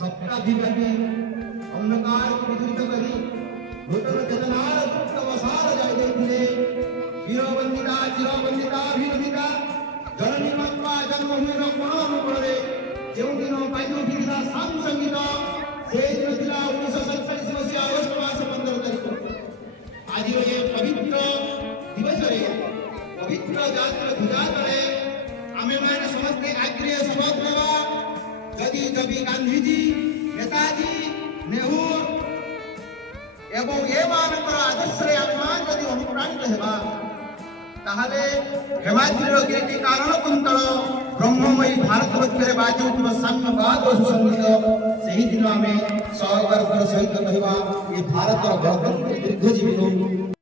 सप्ताधिपति अंधकार को विदूरित करी नूतन चेतनार गुप्त वसार जाय देथिले वीरवंदिता चिरवंदिता वीरवंदिता जननी मात्मा जन्म हुईर कोण अनुकूଳରେ ଯେଉଁ ଦିନ ବାୟୁ ଉଠିଥିଲା ସାମ ସଙ୍ଗୀତ ସେ ଦିନ ଥିଲା 1947 ମସିହା ଅଗଷ୍ଟ ମାସ 15 ତାରିଖ। ଆଜିର ଏ ପବିତ୍ର ଦିବସରେ ପବିତ୍ର ଜାତିର ଧ୍ୱଜା ତଳେ ଆମେମାନେ ସମସ୍ତେ ଆଗ୍ରହ ଶପଥ ନେବା ଯଦି କବି ଗାନ୍ଧୀଜୀ ନେତାଜୀ ନେହେରୁ ଏବଂ ଏମାନଙ୍କର ଆଦର୍ଶରେ ଆମେମାନେ ଯଦି ଅନୁପ୍ରାଣିତ ହେବା ତାହେଲେ ହେମାଦ୍ରିର ଗିରିଟି କାରଣ କୁନ୍ତଳ ବ୍ରହ୍ମମୟୀ ଭାରତ ପକ୍ଷରେ ବାଜୁଥିବା ସାମ୍ୟବାଦ ସଙ୍ଗୀତ ସେହିଦିନ ଆମେ ସଗର୍ବର ସହିତ କହିବା ଏ ଭାରତର ଗଣତନ୍ତ୍ର ଦୀର୍ଘଜୀବୀ ହେଉ।